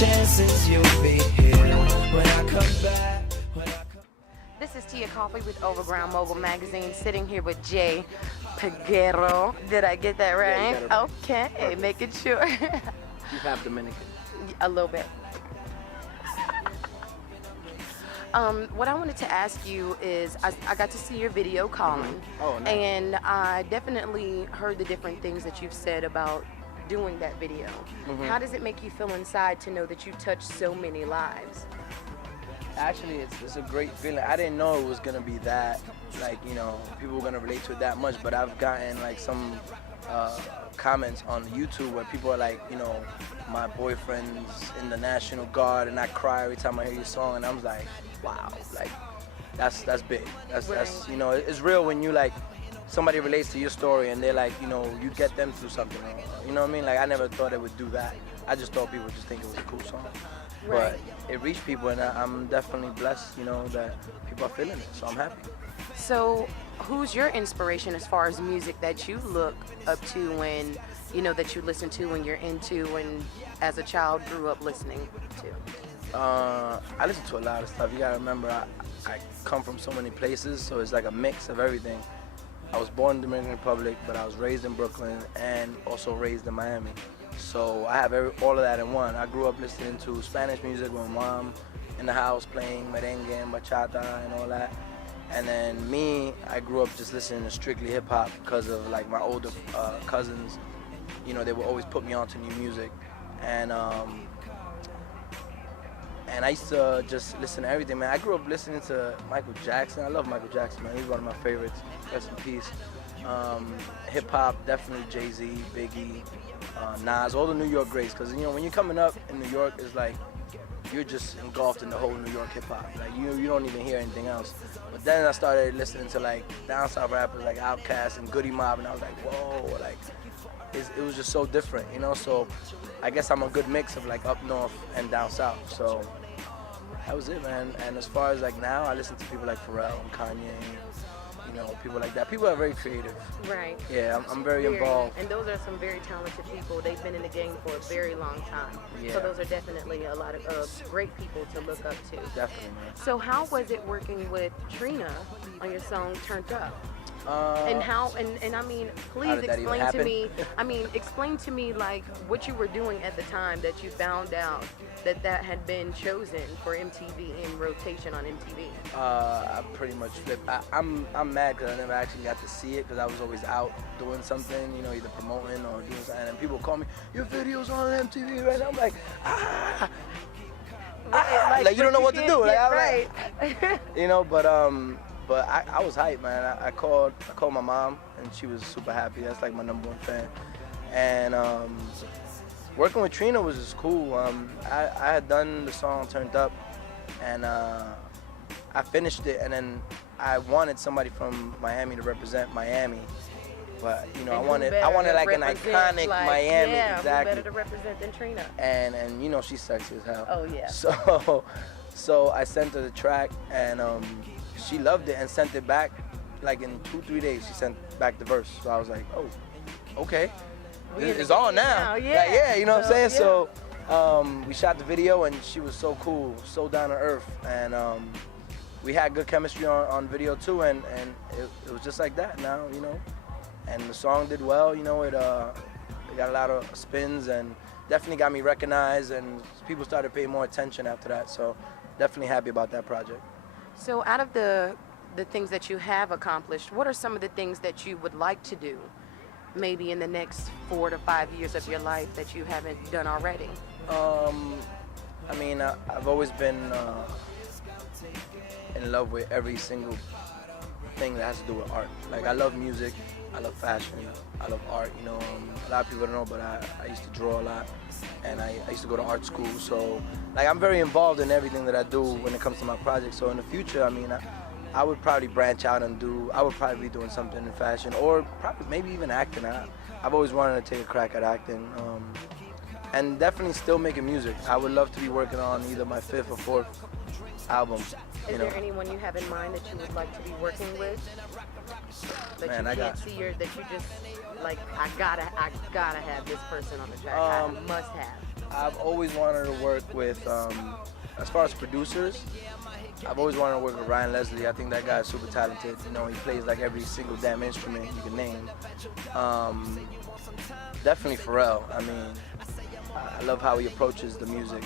chances you'll be here when I come back. This is Tia Coffee with Overground Mogul Magazine, sitting here with J.Peguero. Did I get that right? Yeah, you got it right. Okay, Perfect. making sure. You have Dominican. A little bit. What I wanted to ask you is, I got to see your video, Calling, Oh, nice. and I definitely heard the different things that you've said about doing that video. How does it make you feel inside to know that you touched so many lives? Actually, it's a great feeling. I didn't know it was gonna be that, like, you know, people were gonna relate to it that much, but I've gotten like some comments on YouTube where people are like, you know, my boyfriend's in the National Guard and I cry every time I hear your song, and I'm like, wow, like that's big. That's you know, it's real when you like somebody relates to your story and they're like, you know, you get them through something. You know what I mean? Like I never thought it would do that. I just thought people would just think it was a cool song. Right. But it reached people, and I'm definitely blessed, you know, that people are feeling it. So I'm happy. So, who's your inspiration as far as music that you look up to and, you know, that you listen to and you're into and as a child grew up listening to? I listen to a lot of stuff. You gotta remember, I come from so many places, so it's like a mix of everything. I was born in the Dominican Republic, but I was raised in Brooklyn and also raised in Miami. So I have all of that in one. I grew up listening to Spanish music with my mom in the house, playing merengue and bachata and all that. And then me, I grew up just listening to strictly hip hop because of like my older cousins. You know, they would always put me on to new music. And I used to just listen to everything, man. I grew up listening to Michael Jackson. I love Michael Jackson, man. He's one of my favorites. Rest in peace. Hip hop, definitely Jay-Z, Biggie, Nas, all the New York greats. Because, you know, when you're coming up in New York, it's like you're just engulfed in the whole New York hip hop. Like you don't even hear anything else. But then I started listening to like down south rappers like Outkast and Goody Mob, and I was like, whoa, like it was just so different, you know. So I guess I'm a good mix of like up north and down south. So that was it, man. And as far as like now, I listen to people like Pharrell and Kanye, you know, people like that. People are very creative. Right. Yeah, I'm very involved. And those are some very talented people. They've been in the game for a very long time. Yeah. So those are definitely a lot of great people to look up to. Definitely, man. So how was it working with Trina on your song Turned Up? And how, and I mean, please did that even explain to happen? me, explain to me like what you were doing at the time that you found out that had been chosen for MTV, in rotation on MTV. I pretty much flipped. I'm mad because I never actually got to see it because I was always out doing something, you know, either promoting or doing something. And people call me, your video's on MTV right now. I'm like, like you don't know what to do. Like, I'm right. like, you know, but I was hyped, man. I called my mom and she was super happy. That's like my #1 fan. And working with Trina was just cool. I had done the song Turned Up, and I finished it, and then I wanted somebody from Miami to represent Miami. But you know, I wanted like an iconic Miami, yeah, exactly. Who better to represent than Trina? And you know, she's sexy as hell. Oh yeah. So I sent her the track, and she loved it and sent it back. Like in 2-3 days, she sent back the verse. So I was like, oh, okay, it's on now. Yeah. Like, yeah, you know what I'm saying? Yeah. So we shot the video, and she was so cool, so down to earth, and we had good chemistry on video too, and it was just like that now, you know. And the song did well, you know. It got a lot of spins and definitely got me recognized, and people started paying more attention after that. So definitely happy about that project. So out of the things that you have accomplished, what are some of the things that you would like to do maybe in the next 4 to 5 years of your life that you haven't done already? I mean, I've always been in love with every single thing that has to do with art. Like, I love music, I love fashion, I love art, you know. A lot of people don't know, but I used to draw a lot, and I used to go to art school. So, like, I'm very involved in everything that I do when it comes to my projects. So in the future, I mean, I would probably branch out and I would probably be doing something in fashion, or probably maybe even acting. I've always wanted to take a crack at acting, and definitely still making music. I would love to be working on either my 5th or 4th album. Is there anyone you have in mind that you would like to be working with? That Man, you I can't got- see that you just like I gotta have this person on the track. I must have. I've always wanted to work with, as far as producers, I've always wanted to work with Ryan Leslie. I think that guy is super talented. You know, he plays like every single damn instrument you can name. Definitely Pharrell. I mean, I love how he approaches the music.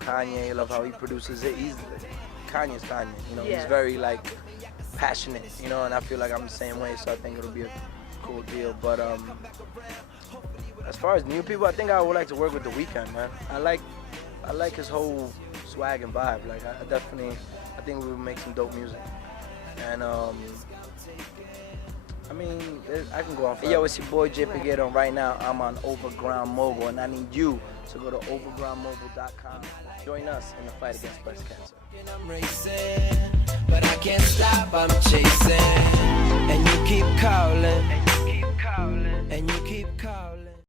Kanye, I love how he produces it. Kanye's Kanye. You know, Yes. he's very like passionate. You know, and I feel like I'm the same way. So I think it'll be a cool deal. But as far as new people, I think I would like to work with The Weeknd, man. I like his whole swag and vibe. Like I think we would make some dope music. And I mean, I can go on forever. Yo, it's your boy J.Peguero, and right now I'm on Overground Mobile, and I need you to go to overgroundmobile.com. Join us in the fight against breast cancer. I'm racing, but I can't stop, I'm chasing. And you keep calling, and you keep calling, and you keep calling.